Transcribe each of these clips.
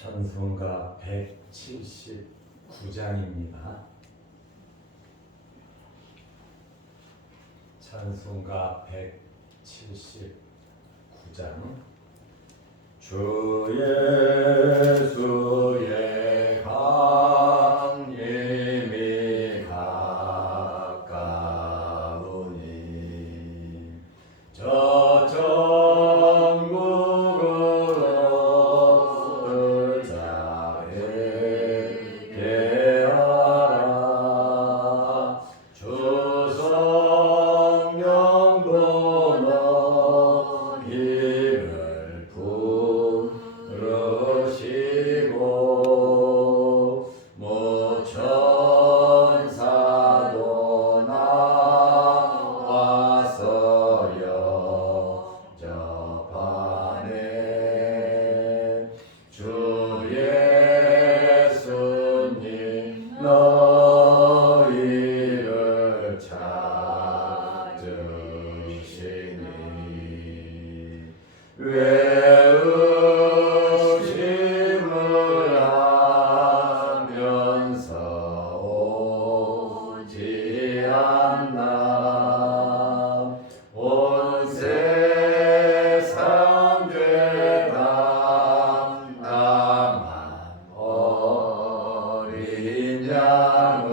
찬송가 179장입니다. 찬송가 179장. 주 예수의 강림이 가까우니 저 천국으로 들자에게 하라. 주 성령도 너희를 부르시고 무천사도 나와서 영접하네. 주 예수님 너희를 찾으시니 외우심을 하면서 오지 않나. 온 세상 죄 담당한 어린 양은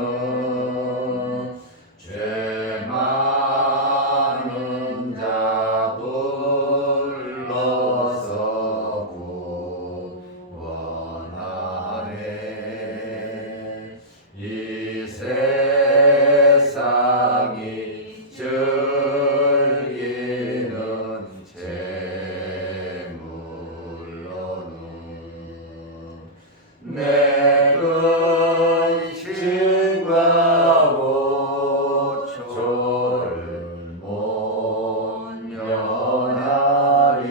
죄 많은 자 불러서 구원하네. 이 세상이 즐기는 재물로는 내 근심과 고초를 못 면하리.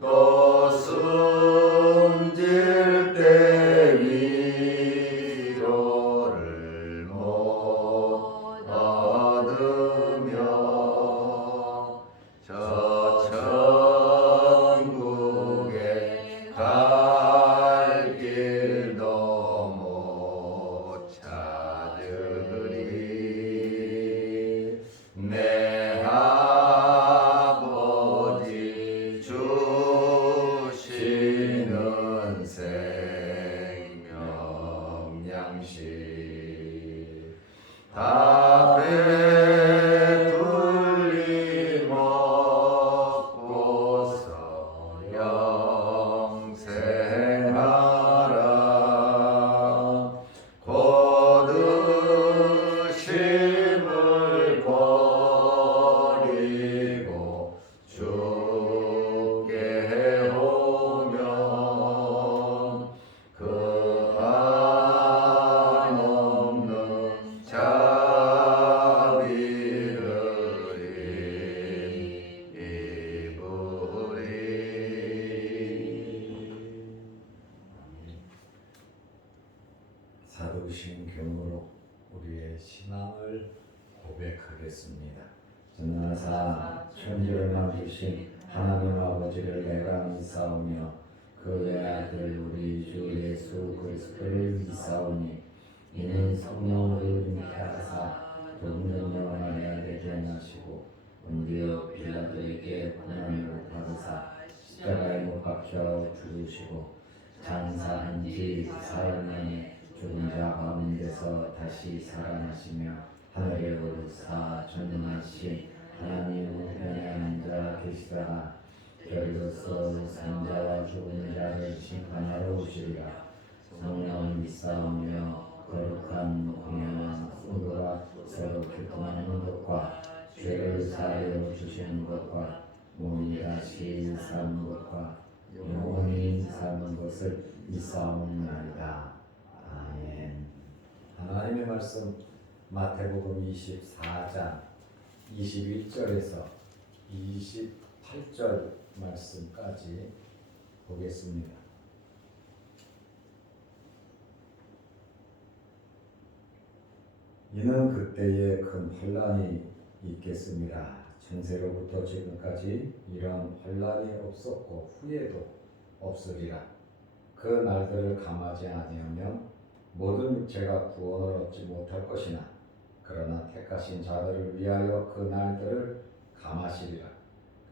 또 숨질 때 위로를 못 얻으며 저 천국에 갈 길도 못 찾으리. 내 아버지 주시는 생명 양식 다 배불리 먹고서 영생하라. 거드심을 버리고 주께 오면 그 한없는 자비를 입으리. 사도신 교무로 우리의 신앙을 고백하겠습니다. 전능하사 천지를 만드신 하나님 아버지를 내가 믿사오며 그 외아들 우리 주 예수 그리스도를 믿사오니 이는 성령으로 잉태 하사 동정 영원하여 되게 하시고 본디오 빌라도에게 고난을 받으사 십자가에 못 박혀 죽으시고 장사한 지 사흘 만에 죽은 자 가운데서 다시 살아나시며 하늘에 오르사 전능하신 하나님 우편에 앉아 계시다가 별로서 산자와 죽은 자를 심판하러 오시리라. 성령을 믿사오며 거룩한 공연한 성도가 서로 교통하는 것과 죄를 사하여 주시는 것과 몸이 다시 사는 것과 영원히 사는 것을 믿사옵나이다. 아멘. 하나님의 말씀 마태복음 24장 21절에서 28절 말씀까지 보겠습니다. 이는 그때에 큰 환난이 있겠습니다. 창세로부터 지금까지 이런 환난이 없었고 후에도 없으리라. 그 날들을 감하지 아니하면 모든 육체가 구원을 얻지 못할 것이나 그러나 택하신 자들을 위하여 그 날들을 감하시리라.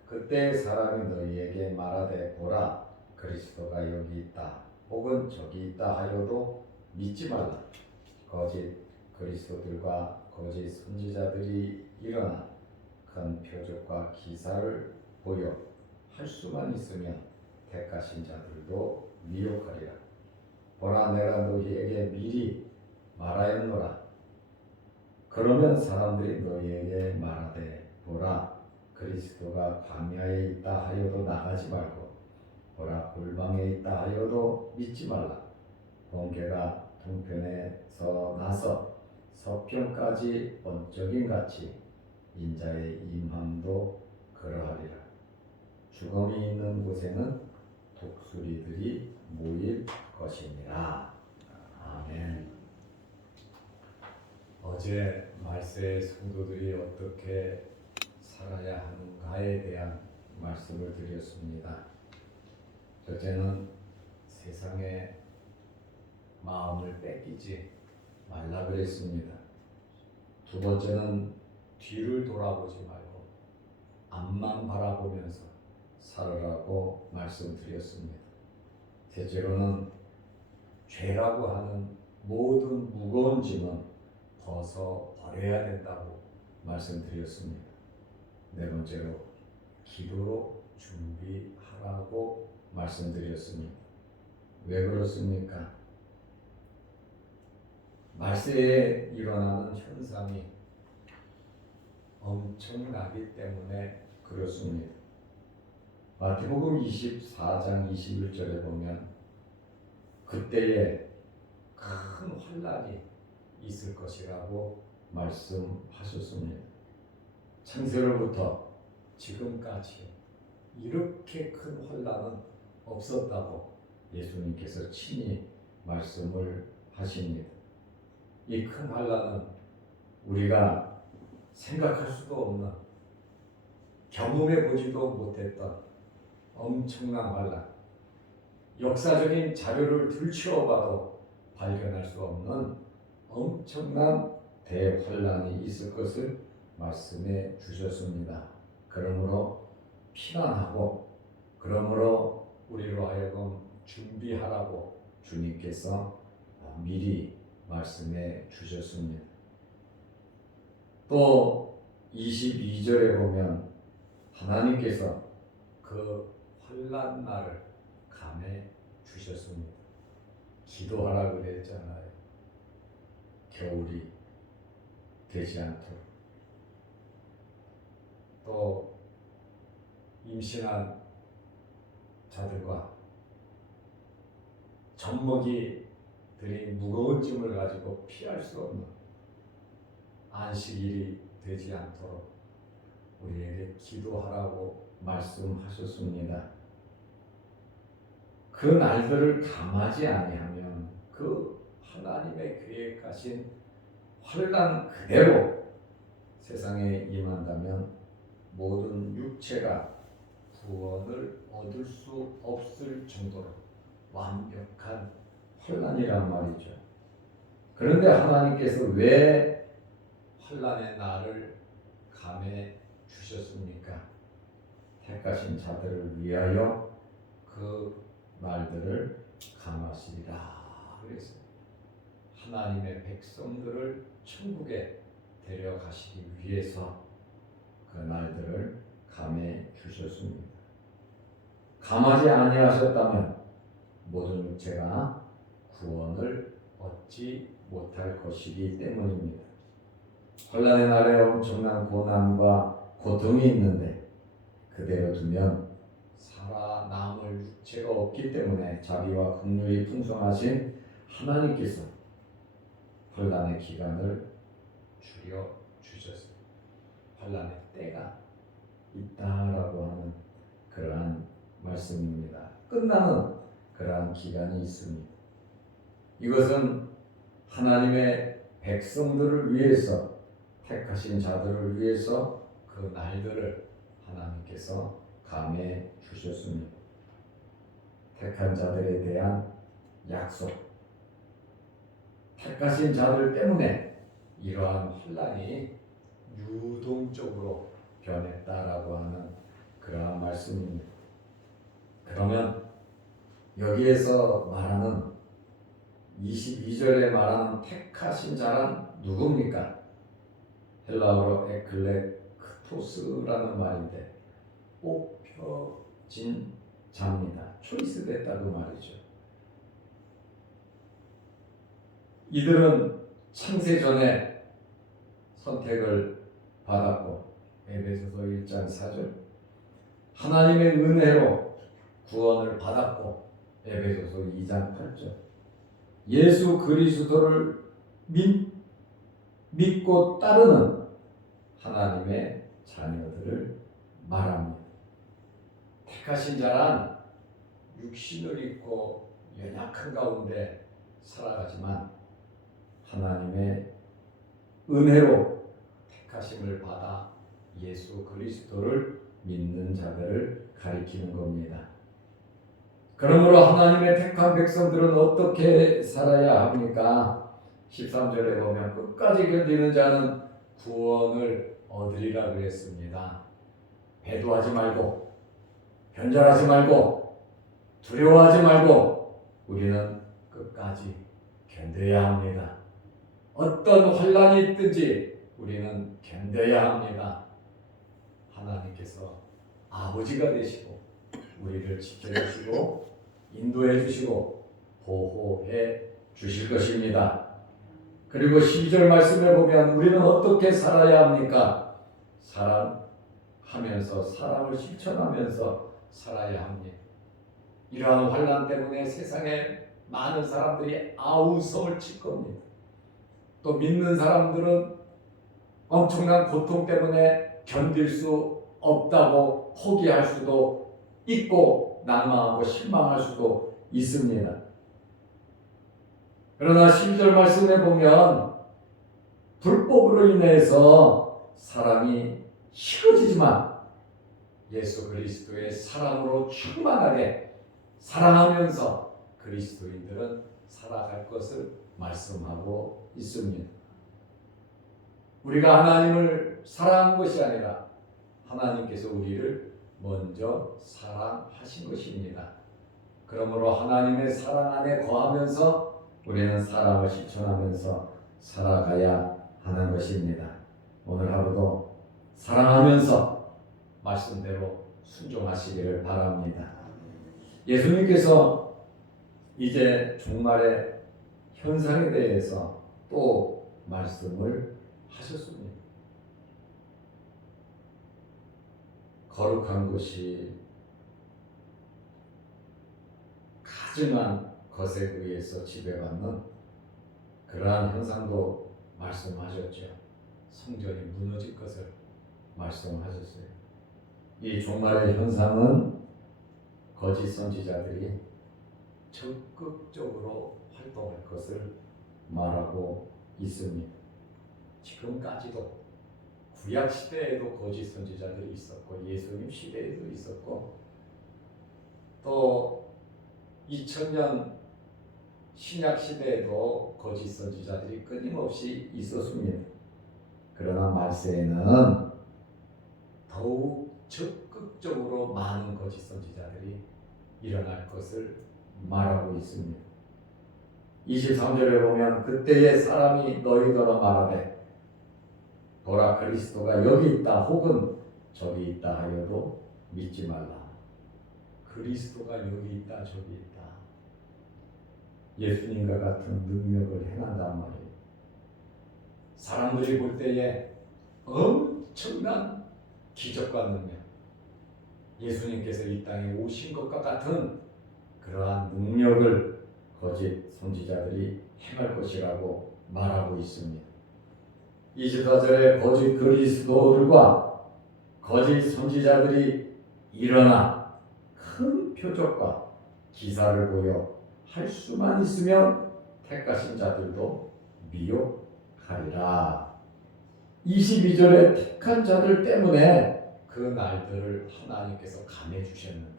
그때 사람이 너희에게 말하되 보라 그리스도가 여기 있다 혹은 저기 있다 하여도 믿지 말라. 거짓 그리스도들과 거짓 선지자들이 일어나 큰 표적과 기사를 보여 할 수만 있으면 택하신 자들도 미혹하리라. 보라 내가 너희에게 미리 말하였노라. 그러면 사람들이 너희에게 말하되 보라 그리스도가 광야에 있다 하여도 나가지 말고 보라 골방에 있다 하여도 믿지 말라. 번개가 동편에서 나서 서편까지 번쩍임 같이 인자의 임함도 그러하리라. 죽음이 있는 곳에는 독수리들이 모일 것이니라. 아멘. 어제 말세의 성도들이 어떻게 살아야 하는가에 대한 말씀을 드렸습니다. 첫째는 세상에 마음을 뺏기지 말라 그랬습니다. 두 번째는 뒤를 돌아보지 말고 앞만 바라보면서 살으라고 말씀드렸습니다. 셋째로는 죄라고 하는 모든 무거운 짐은 벗어 버려야 된다고 말씀드렸습니다. 네 번째로 기도로 준비하라고 말씀드렸습니다. 왜 그렇습니까? 말세에 일어나는 현상이 엄청나기 때문에 그렇습니다. 마태복음 24장 21절에 보면 그때에 큰 환란이 있을 것이라고 말씀하셨습니다. 창세로부터 지금까지 이렇게 큰 환란은 없었다고 예수님께서 친히 말씀을 하십니다. 이 큰 환란은 우리가 생각할 수도 없는 경험해 보지도 못했던 엄청난 환란, 역사적인 자료를 들추어봐도 발견할 수 없는 엄청난 대환란이 있을 것을 말씀해 주셨습니다. 그러므로 피난하고 그러므로 우리로 하여금 준비하라고 주님께서 미리 말씀해 주셨습니다. 또 22절에 보면 하나님께서 그 환난 날을 감해 주셨습니다. 기도하라고 그랬잖아요. 겨울이 되지 않도록. 또 임신한 자들과 젖먹이들이 무거운 짐을 가지고 피할 수 없는 안식일이 되지 않도록 우리에게 기도하라고 말씀하셨습니다. 그 날들을 감하지 아니하면 그 하나님의 계획하신 환난 그대로 세상에 임한다면 모든 육체가 구원을 얻을 수 없을 정도로 완벽한 환난이란 말이죠. 그런데 하나님께서 왜 환난의 날을 감해 주셨습니까? 택하신 자들을 위하여 그 날들을 감하시리라 그랬어요. 하나님의 백성들을 천국에 데려가시기 위해서 그 날들을 감해 주셨습니다. 감하지 아니하셨다면 모든 육체가 구원을 얻지 못할 것이기 때문입니다. 환난의 날에 엄청난 고난과 고통이 있는데 그대로 두면 살아남을 육체가 없기 때문에 자비와 긍휼이 풍성하신 하나님께서 환난의 기간을 줄여 주셨습니다. 환난의 때가 있다라고 하는 그러한 말씀입니다. 끝나는 그러한 기간이 있습니다. 이것은 하나님의 백성들을 위해서 택하신 자들을 위해서 그 날들을 하나님께서 감해 주셨습니다. 택한 자들에 대한 약속, 택하신 자들 때문에 이러한 혼란이 유동적으로 변했다라고 하는 그러한 말씀입니다. 그러면 여기에서 말하는 22절에 말하는 택하신 자란 누굽니까? 헬라어로 에클레크토스라는 말인데 뽑혀진 자입니다. 초이스됐다 그 말이죠. 이들은 창세전에 선택을 받았고 에베소서 1장 4절 하나님의 은혜로 구원을 받았고 에베소서 2장 8절 예수 그리스도를 믿고 따르는 하나님의 자녀들을 말합니다. 택하신 자란 육신을 입고 연약한 가운데 살아가지만 하나님의 은혜로 택하심을 받아 예수 그리스도를 믿는 자들을 가리키는 겁니다. 그러므로 하나님의 택한 백성들은 어떻게 살아야 합니까? 13절에 보면 끝까지 견디는 자는 구원을 얻으리라 그랬습니다. 배도하지 말고 변절하지 말고 두려워하지 말고 우리는 끝까지 견뎌야 합니다. 어떤 혼란이 있든지 우리는 견뎌야 합니다. 하나님께서 아버지가 되시고 우리를 지켜주시고 인도해 주시고 보호해 주실 것입니다. 그리고 12절 말씀에 보면 우리는 어떻게 살아야 합니까? 사랑하면서 사랑을 실천하면서 살아야 합니다. 이러한 환난 때문에 세상에 많은 사람들이 아우성을 칠 겁니다. 또 믿는 사람들은 엄청난 고통 때문에 견딜 수 없다고 포기할 수도 있고 낙망하고 실망할 수도 있습니다. 그러나 12절 말씀에 보면 불법으로 인해서 사람이 식어지지만 예수 그리스도의 사랑으로 충만하게 사랑하면서 그리스도인들은 살아갈 것을 말씀하고 있습니다. 우리가 하나님을 사랑한 것이 아니라 하나님께서 우리를 먼저 사랑하신 것입니다. 그러므로 하나님의 사랑 안에 거하면서 우리는 사랑을 실천하면서 살아가야 하는 것입니다. 오늘 하루도 사랑하면서 말씀대로 순종하시기를 바랍니다. 예수님께서 이제 종말의 현상에 대해서 또 말씀을 하셨습니다. 거룩한 것이 가증한 것에 의해서 지배받는 그러한 현상도 말씀하셨죠. 성전이 무너질 것을 말씀하셨어요. 이 종말의 현상은 거짓 선지자들이 적극적으로 활동할 것을 말하고 있습니다. 지금까지도 구약 시대에도 거짓 선지자들이 있었고 예수님 시대에도 있었고 또 2000년 신약 시대에도 거짓 선지자들이 끊임없이 있었습니다. 그러나 말세에는 더욱 적극적으로 많은 거짓 선지자들이 일어날 것을 말하고 있습니다. 23절에 보면 그때의 사람이 너희더러 말하되 보라 그리스도가 여기 있다 혹은 저기 있다 하여도 믿지 말라. 그리스도가 여기 있다 저기 있다. 예수님과 같은 능력을 행한단 말이에요. 사람들이 볼 때에 엄청난 기적과 능력, 예수님께서 이 땅에 오신 것과 같은 그러한 능력을 거짓 선지자들이 행할 것이라고 말하고 있습니다. 24절에 거짓 그리스도들과 거짓 선지자들이 일어나 큰 표적과 기사를 보여 할 수만 있으면 택하신 자들도 미혹하리라. 22절에 택한 자들 때문에 그 날들을 하나님께서 감해 주셨는데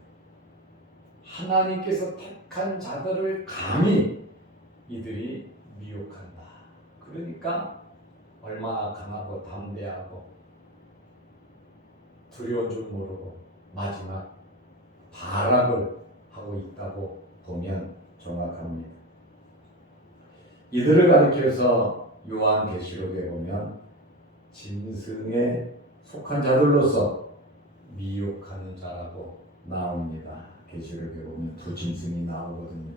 하나님께서 택한 자들을 감히 이들이 미혹한다. 그러니까 얼마나 강하고 담대하고 두려운 줄 모르고 마지막 발악을 하고 있다고 보면 정확합니다. 이들을 가리켜서 요한계시록에 보면 짐승에 속한 자들로서 미혹하는 자라고 나옵니다. 계시록에 보면 두 짐승이 나오거든요.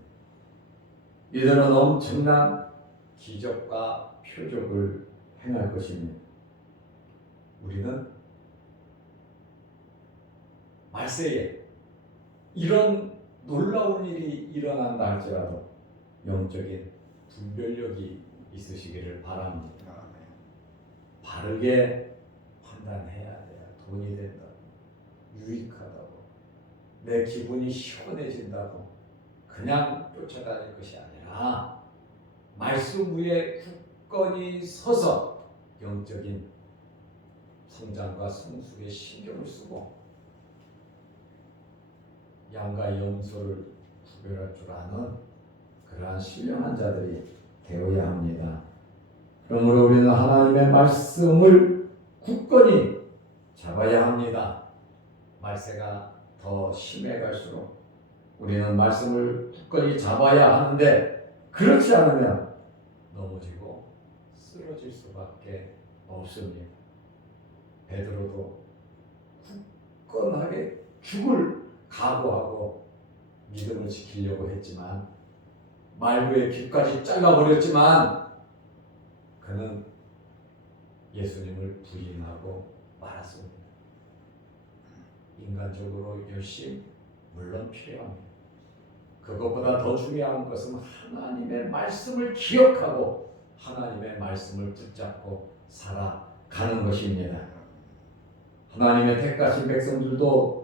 이들은 엄청난 기적과 표적을 행할 것입니다. 우리는 말세에 이런 놀라운 일이 일어난다 할지라도 영적인 분별력이 있으시기를 바랍니다. 바르게 판단해야 돼요. 돈이 된다고, 유익하다고, 내 기분이 시원해진다고 그냥 쫓아다닐 것이 아니라 말씀 위에 굳건히 서서 영적인 성장과 성숙에 신경을 쓰고 양과 염소를 구별할 줄 아는 그러한 신령한 자들이 되어야 합니다. 그러므로 우리는 하나님의 말씀을 굳건히 잡아야 합니다. 말세가 더 심해갈수록 우리는 말씀을 굳건히 잡아야 하는데 그렇지 않으면 넘어지고 쓰러질 수밖에 없습니다. 베드로도 굳건하게 죽을 각오하고 믿음을 지키려고 했지만 말구의 귀까지 잘라버렸지만 그는 예수님을 부인하고 말았습니다. 인간적으로 열심 물론 필요합니다. 그것보다 더 중요한 것은 하나님의 말씀을 기억하고 하나님의 말씀을 붙잡고 살아가는 것입니다. 하나님의 택하신 백성들도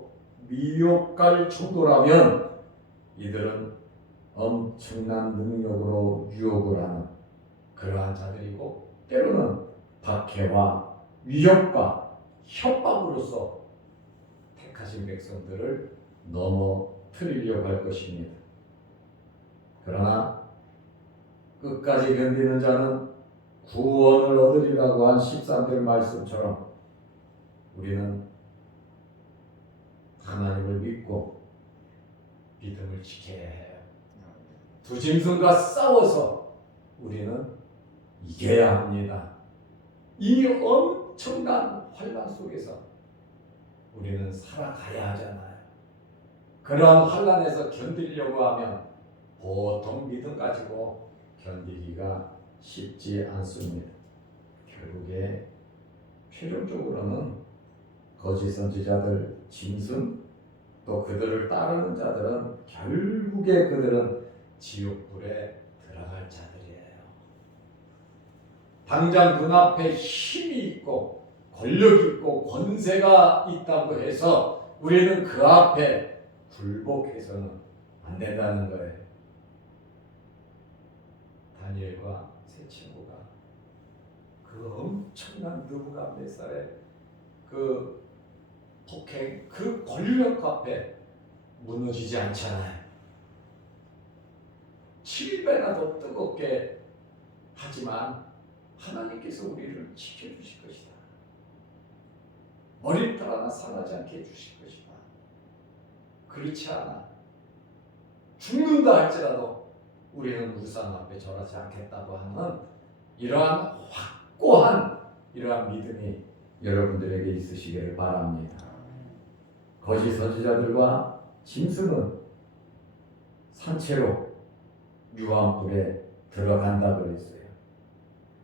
미혹할 정도라면 이들은 엄청난 능력으로 유혹을 하는 그러한 자들이고 때로는 박해와 위협과 협박으로서 택하신 백성들을 넘어뜨리려고 할 것입니다. 그러나 끝까지 견디는 자는 구원을 얻으리라고 한 13절 말씀처럼 우리는 하나님을 믿고 믿음을 지켜야 해요. 두 짐승과 싸워서 우리는 이겨야 합니다. 이 엄청난 환난 속에서 우리는 살아가야 하잖아요. 그런 환난에서 견디려고 하면 보통 믿음 가지고 견디기가 쉽지 않습니다. 결국에 최종적으로는 거짓 선지자들, 짐승, 또 그들을 따르는 자들은 결국에 그들은 지옥불에 들어갈 자들이에요. 당장 눈앞에 힘이 있고 권력이 있고 권세가 있다고 해서 우리는 그 앞에 굴복해서는 안 된다는 거예요. 다니엘과 세 친구가 그 엄청난 느부갓네살의 그 폭행, 그 권력 앞에 무너지지 않잖아요. 7배나 더 뜨겁게 하지만 하나님께서 우리를 지켜주실 것이다. 머리털 하나 상하지 않게 해주실 것이다. 그렇지 않아. 죽는다 할지라도 우리는 우상 앞에 절하지 않겠다고 하는 이러한 확고한 이러한 믿음이 여러분들에게 있으시기를 바랍니다. 거짓 선지자들과 짐승은 산채로 유황불에 들어간다 그랬어요.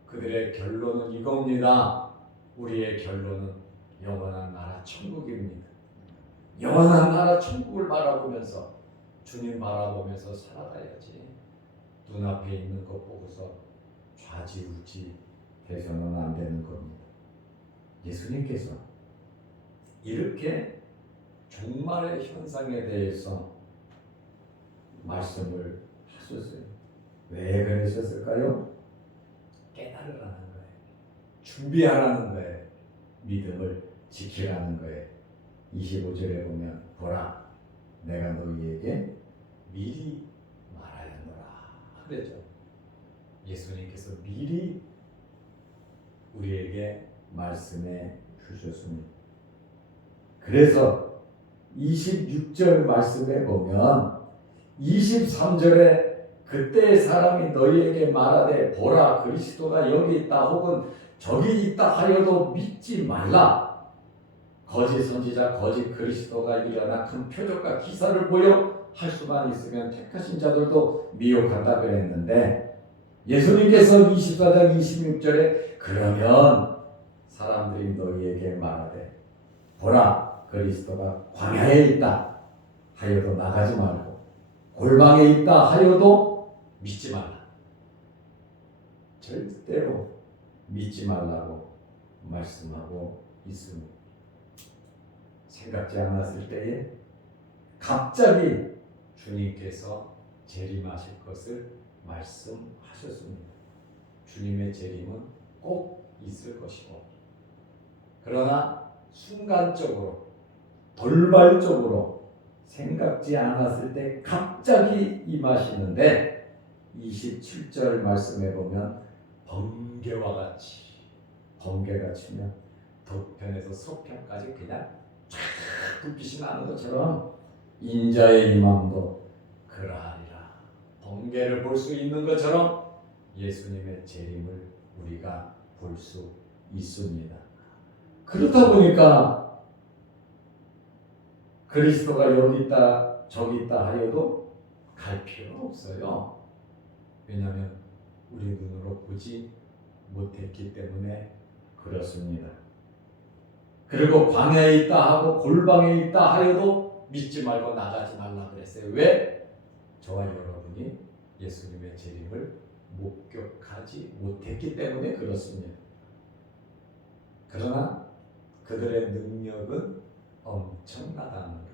그들의 결론은 이겁니다. 우리의 결론은 영원한 나라 천국입니다. 영원한 나라 천국을 바라보면서 주님 바라보면서 살아가야지. 눈앞에 있는 것 보고서 좌지우지 돼서는 안 되는 겁니다. 예수님께서 이렇게 종말의 현상에 대해서 말씀을 하셨어요. 왜 그러셨을까요? 깨달으라는 거예요. 준비하라는 거예요. 믿음을 지키라는 거예요. 25절에 보면 보라 내가 너희에게 미리 말하였노라 그랬죠. 예수님께서 미리 우리에게 말씀해 주셨습니다. 그래서 26절 말씀에 보면 23절에 그때의 사람이 너희에게 말하되 보라 그리스도가 여기 있다 혹은 저기 있다 하여도 믿지 말라. 거짓 선지자 거짓 그리스도가 일어나 큰 표적과 기사를 보여 할 수만 있으면 택하신 자들도 미혹한다 그랬는데 예수님께서 24장 26절에 그러면 사람들이 너희에게 말하되 보라 그리스도가 광야에 있다 하여도 나가지 말고 골방에 있다 하여도 믿지 말라. 절대로 믿지 말라고 말씀하고 있습니다. 생각지 않았을 때에 갑자기 주님께서 재림하실 것을 말씀하셨습니다. 주님의 재림은 꼭 있을 것이고 그러나 순간적으로 돌발적으로 생각지 않았을 때 갑자기 임하시는데 27절 말씀에 보면 번개와 같이 번개가 치면 도편에서 서편까지 그냥 쫙 불빛이 나는 것처럼 인자의 임함도 그러하리라. 번개를 볼 수 있는 것처럼 예수님의 재림을 우리가 볼 수 있습니다. 그렇다 보니까 그리스도가 여기 있다 저기 있다 하여도 갈 필요가 없어요. 왜냐하면 우리 눈으로 보지 못했기 때문에 그렇습니다. 그리고 광야에 있다 하고 골방에 있다 하여도 믿지 말고 나가지 말라 그랬어요. 왜? 저와 여러분이 예수님의 재림을 목격하지 못했기 때문에 그렇습니다. 그러나 그들의 능력은 엄청나다는 거예요.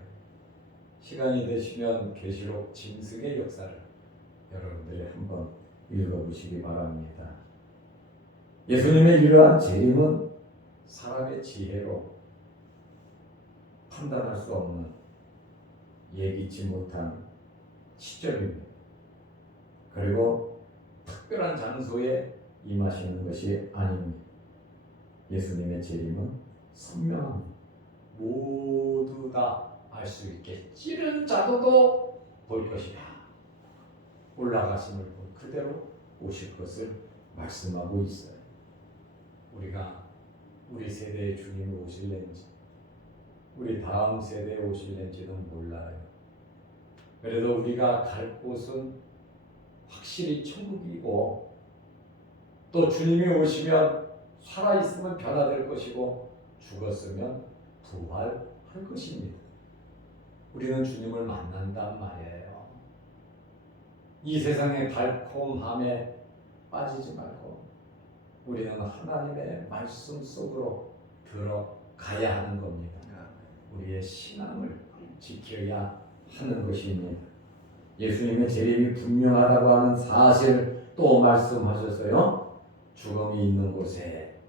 시간이 되시면 계시록 짐승의 역사를 여러분들이 한번 읽어보시기 바랍니다. 예수님의 이러한 재림은 사람의 지혜로 판단할 수 없는 예기치 못한 시점입니다. 그리고 특별한 장소에 임하시는 것이 아닙니다. 예수님의 재림은 선명합니다. 모두 다 알 수 있게 찌른 자도도 볼 것이다. 올라가심을 본 그대로 오실 것을 말씀하고 있어요. 우리가 우리 세대의 주님이 오실는지 우리 다음 세대에 오실는지는 몰라요. 그래도 우리가 갈 곳은 확실히 천국이고 또 주님이 오시면 살아있으면 변화될 것이고 죽었으면 부활할 것입니다. 우리는 주님을 만난단 말이에요. 이 세상의 달콤함에 빠지지 말고 우리는 하나님의 말씀 속으로 들어가야 하는 겁니다. 우리의 신앙을 지켜야 하는 것입니다. 예수님의 재림이 분명하다고 하는 사실을 또 말씀하셨어요. 죽음이 있는 곳에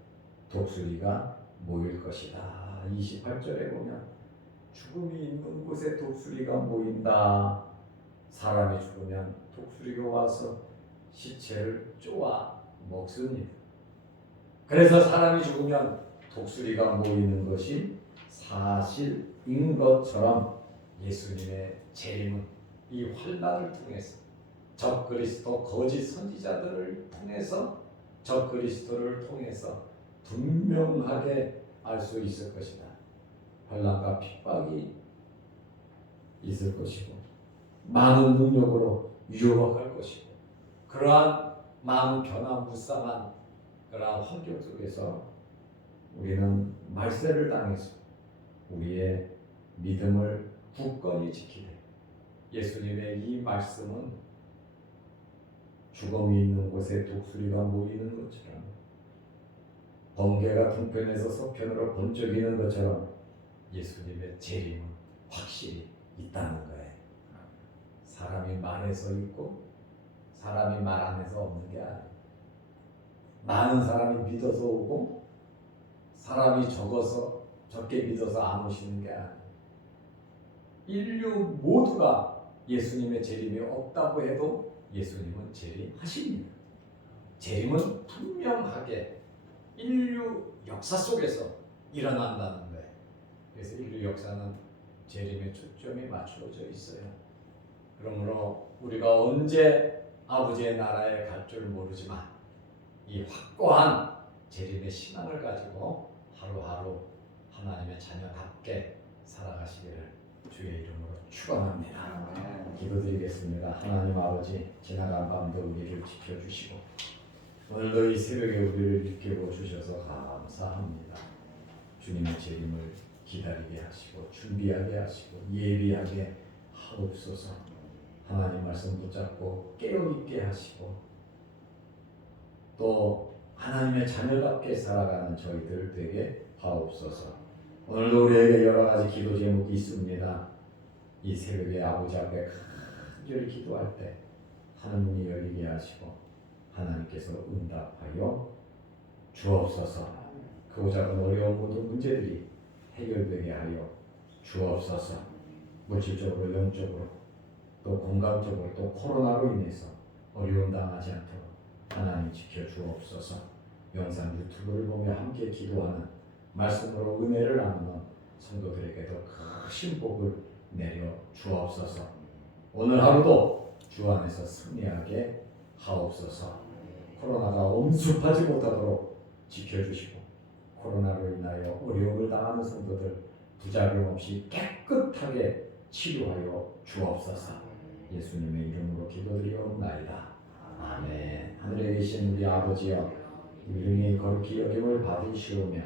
독수리가 모일 것이다. 28절에 보면 죽음이 있는 곳에 독수리가 모인다. 사람이 죽으면 독수리가 와서 시체를 쪼아 먹습니다. 그래서 사람이 죽으면 독수리가 모이는 것이 사실인 것처럼 예수님의 재림은 이 환난을 통해서 적그리스도 거짓 선지자들을 통해서 적그리스도를 통해서 분명하게 알 수 있을 것이다. 환난과 핍박이 있을 것이고 많은 능력으로 유혹할 것이고 그러한 많은 변화무쌍한 그러한 환경 속에서 우리는 말세를 당해서 우리의 믿음을 굳건히 지키되 예수님의 이 말씀은 죽음이 있는 곳에 독수리가 모이는 것처럼 번개가 동편에서 서편으로 번쩍이는 것처럼 예수님의 재림은 확실히 있다는 거예요. 사람이 말해서 있고 사람이 말 안 해서 없는 게 아니에요. 많은 사람이 믿어서 오고 사람이 적게 믿어서 안 오시는 게 아니에요. 인류 모두가 예수님의 재림이 없다고 해도 예수님은 재림하십니다. 재림은 분명하게 인류 역사 속에서 일어난다는 거예요. 그래서 인류 역사는 재림에 초점이 맞춰져 있어요. 그러므로 우리가 언제 아버지의 나라에 갈 줄 모르지만 이 확고한 재림의 신앙을 가지고 하루하루 하나님의 자녀답게 살아가시기를 주의 이름으로 축원합니다. 기도드리겠습니다. 하나님 아버지, 지나간 밤도 우리를 지켜주시고 오늘도 이 새벽에 우리를 일깨워 주셔서 감사합니다. 주님의 재림을 기다리게 하시고 준비하게 하시고 예비하게 하옵소서. 하나님 말씀 붙잡고 깨어있게 하시고 또 하나님의 자녀답게 살아가는 저희들 되게 하옵소서. 오늘도 우리에게 여러 가지 기도 제목이 있습니다. 이 새벽에 아버지 앞에 간절히 기도할 때 하나님이 열리게 하시고 하나님께서 응답하여 주옵소서. 크고 작은 어려운 모든 문제들이 해결되게 하여 주옵소서. 물질적으로 영적으로 또 건강적으로 또 코로나로 인해서 어려움 당하지 않도록 하나님 지켜 주옵소서. 영상 유튜브를 보며 함께 기도하는 말씀으로 은혜를 나누는 성도들에게도 크신 복을 내려 주옵소서. 오늘 하루도 주 안에서 승리하게 하옵소서. 코로나가 엄습하지 못하도록 지켜주시고 코로나로 인하여 어려움을 당하는 성도들 부작용 없이 깨끗하게 치료하여 주옵소서. 예수님의 이름으로 기도드리옵나이다. 아멘. 하늘에 계신 우리 아버지여, 이름이 거룩히 여김을 받으시오며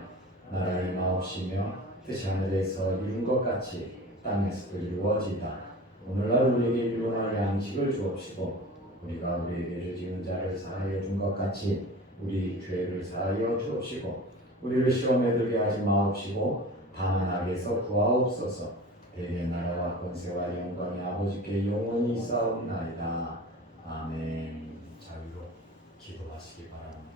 나라의 마옵시며 뜻이 하늘에서 이룬 것 같이 땅에서도 이루어지다. 오늘날 우리에게 일용할 양식을 주옵시고 우리가 우리에게 죄 지은 자를 사하여 준 것 같이 우리 죄를 사하여 주옵시고 우리를 시험에 들게 하지 마옵시고 다만 악에서 구하옵소서. 대의 나라와 권세와 영광이 아버지께 영원히 있사옵나이다. 아멘. 자유로 기도하시기 바랍니다.